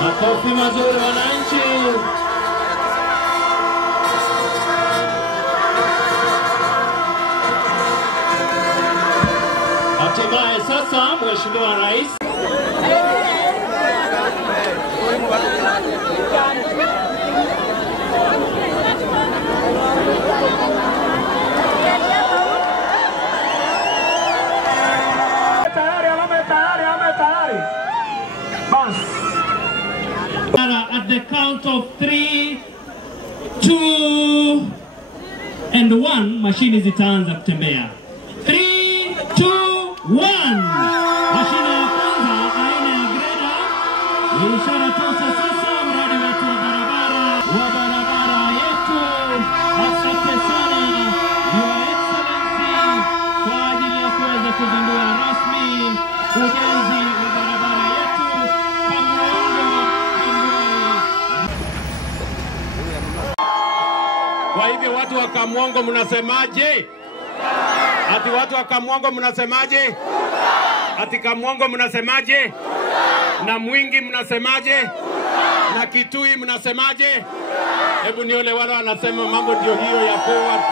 Makofi mazuri wananchi. Hatimaye sasa Mheshimiwa Rais at the count of 3, 2 and 1 mashini zitaanza kutembea. 3, 2, 1. Mashine ya kwanza aina ya greda ishara tosha sasa mradi wetu wa barabara yetu. Asante sana Your Excellency kwa ajili ya kuweza kuzindua rasmi ujenzi wa barabara yetu Kwa hivyo watu wa Kamwongo mnasemaje? Ati watu wa Kamwongo mnasemaje? Ati Kamwongo mnasemaje? Na Mwingi mnasemaje? Na Kitui mnasemaje? Hebu nione wale wanasema mambo ndio hiyo ya forward.